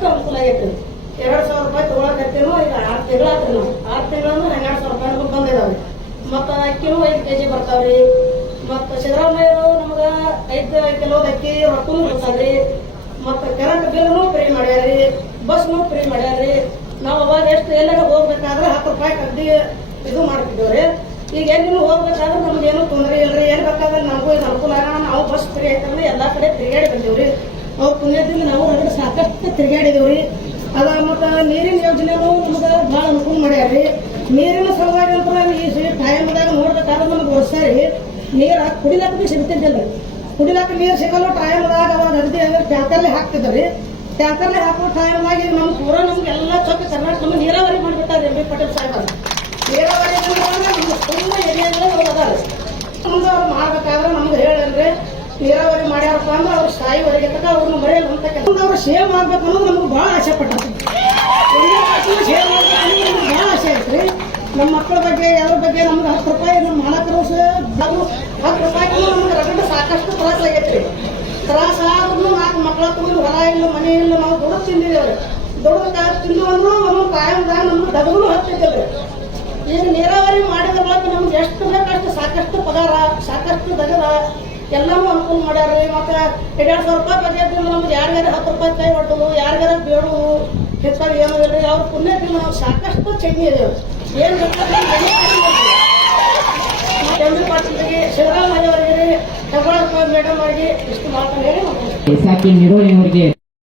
ಸಾಕಷ್ಟು ಅನುಕೂಲ ಆಗೈತೆ ಎರಡು ಸಾವಿರ ರೂಪಾಯಿ ತೊಗೊಳಕತ್ತೇನೋ ಈಗ ಆರು ತಿಂಗಳಾತ್ರಿ ನಾವು ಆರು ತಿಂಗಳಂದ್ರೆ ಹನ್ನೆರಡು ಸಾವಿರ ರೂಪಾಯಿ ನಮ್ಗೆ ಬಂದಿದ್ದಾವೆ ಮತ್ತು ಅಕ್ಕಿನೂ ಐದು ಕೆಜಿ ಬರ್ತಾವ್ರಿ. ಮತ್ತು ಸಿದ್ದರಾಮಯ್ಯರು ನಮ್ಗೆ ಐದು ಕಿಲೋ ಅಕ್ಕಿ ರೊಕ್ಕನೂ ಬರ್ತಾವ್ರಿ ಮತ್ತು ಕರೆಂಟ್ ಬಿಲ್ನು ಫ್ರೀ ಮಾಡ್ಯಾರಿ. ಬಸ್ನು ಫ್ರೀ ಮಾಡ್ಯಾರಿ. ನಾವು ಅವಾಗ ಎಷ್ಟು ಎಲ್ಲಾರ ಹೋಗ್ಬೇಕಾದ್ರೆ ಹತ್ತು ರೂಪಾಯಿ ಕಡ್ಡಿ ಇದು ಮಾಡ್ತಿದ್ದೇವ್ರಿ. ಈಗ ಎಲ್ಲಿನೂ ಹೋಗ್ಬೇಕಾದ್ರೆ ನಮ್ಗೆ ಏನೂ ತೊಂದರೆ ಇಲ್ರಿ. ಏನು ಬೇಕಾದ್ರೆ ನಮಗೂ ಇದು ಅನುಕೂಲ ಆಗೋಣ. ನಾವು ಬಸ್ ಫ್ರೀ ಐತಂದ್ರೆ ಎಲ್ಲ ಕಡೆ ತಿರುಗಾಡಿ ಬಂದೇವ್ರಿ. ನಾವು ಪುಣ್ಯದಿಂದ ನಾವು ಸಾಕಷ್ಟು ತಿರುಗಾಡಿದೇವ್ರಿ. ಅದ ಮತ್ತ ನೀರಿನ ಯೋಜನೆನೂ ನಮ್ಗೆ ಭಾಳ ಅನುಕೂಲ ಮಾಡ್ಯಾರ್ರಿ. ನೀರಿನ ಸಲುವಾಗಿ ಅಂತ ಈ ಟೈಮ್ದಾಗ ನೋಡ್ಬೇಕಾದ್ರೆ ನಮ್ಗೆ ವರ್ಷರಿ ನೀರ ಕುಡಿಲಾಕ ಸಿಗ್ತಿದ್ದಿಲ್ಲ ಕುಡಿಲಾಕ ನೀರು ಸಿಗಲ್ಲ ಟೈಮ್ದಾಗ ಅವಾಗ ಅಗದಿ ಟ್ಯಾಂಕರ್ಲೆ ಹಾಕ್ತಿದ್ರಿ ಟ್ಯಾಂಕರ್ಲೆ ಹಾಕೋ ಟೈಮ್ದಾಗ ಈಗ ನಮ್ಗೆ ಪೂರ ನಮ್ಗೆಲ್ಲ ಚೊಕ್ಕ ಕರ್ನಾಟಕ ನಮ್ಮ ನೀರಾವರಿ ಮಾಡ್ಬಿಟ್ಟಾರೆ ಎಂ ಬಿ ಪಟೇಲ್ ಸಾಹೇಬ್ ನೀರಾವರಿ ನಮ್ಗೆ ಅದಾರೆ ಮುಂದೆ ಅವ್ರು ಮಾಡ್ಬೇಕಾದ್ರೆ ನಮ್ಗೆ ಹೇಳಲ್ರಿ ನೀರಾವರಿ ಅವ್ರ ಸಾಯಿವರೆಗೆ ತಕ್ಕ ಅವ್ರನ್ನ ಅಂತ ಕೆಲಸ ಅವ್ರು ಸೇವ್ ಮಾಡ್ಬೇಕು ಅನ್ನೋದು ನಮ್ಗೆ ಭಾಳ ಆಸೆ ಪಟ್ಟಿ ಸೇವ್ ಮಾಡ್ಬೇಕು ಅನ್ನೋದು ನಮ್ಗೆ ಭಾಳ ಆಸೆ ಐತ್ರಿ ನಮ್ಮ ಮಕ್ಕಳ ಬಗ್ಗೆ ಯಾವ್ದ್ರ ಬಗ್ಗೆ ನಮ್ಗೆ ಹತ್ತು ರೂಪಾಯಿ ನಮ್ಮ ಮಾಲಕರು ಅದು ಹತ್ತು ರೂಪಾಯಿ ನಮ್ಗೆ ರಗಡ ಸಾಕಷ್ಟು ತ್ರಾಸ ಆಗೈತ್ರಿ ತ್ರಾಸ ಆದ್ರೂ ನಾಲ್ಕು ಮಕ್ಕಳ ತಗೊಂಡು ಹೊಲ ಇಲ್ಲ, ಮನೆ ಇಲ್ಲ, ನಾವು ದುಡ್ಡು ತಿಂದಿದ್ದೇವೆ. ದುಡ್ಡು ತಿಂದು ಅಂದ್ರೂ ನಮ್ಮ ಕಾಯಂದಾಗ ನಮ್ಗೆ ಡಬಲು ಹತ್ತಿದ್ದೇವೆ ಈಗ ನೀರಾವರಿ ಮಾಡಿದ ಬಳಿಕ ನಮ್ಗೆ ಎಷ್ಟು ಬೇಕಷ್ಟು ಸಾಕಷ್ಟು ಪಗಾರ, ಸಾಕಷ್ಟು ದಗದ ಎಲ್ಲಾನು ಅನುಕೂಲ ಮಾಡ್ಯಾರ ಮತ್ತೆ ಎರಡ್ ಸಾವಿರ ರೂಪಾಯಿ ಬಜೆಟ್ ನಮ್ಗೆ ಯಾರಿಗಾರ ಹತ್ತು ರೂಪಾಯಿ ಕೈ ಒಟ್ಟದು ಯಾರಿಗಾರ ಬೇಡು, ಹೆಚ್ಚಾಗಿ ಏನು ಇಲ್ರಿ ಅವ್ರ ಪುಣ್ಯದಿಂದ ನಾವು ಸಾಕಷ್ಟು ಚೆನ್ನಿ ಇದೇವೆ ಏನ್ ಬೇಕಾದ್ರೆ ಅವರಿಗೆ ಮೇಡಮ್ ಅವರಿಗೆ ಇಷ್ಟು ಮಾತನ್ನು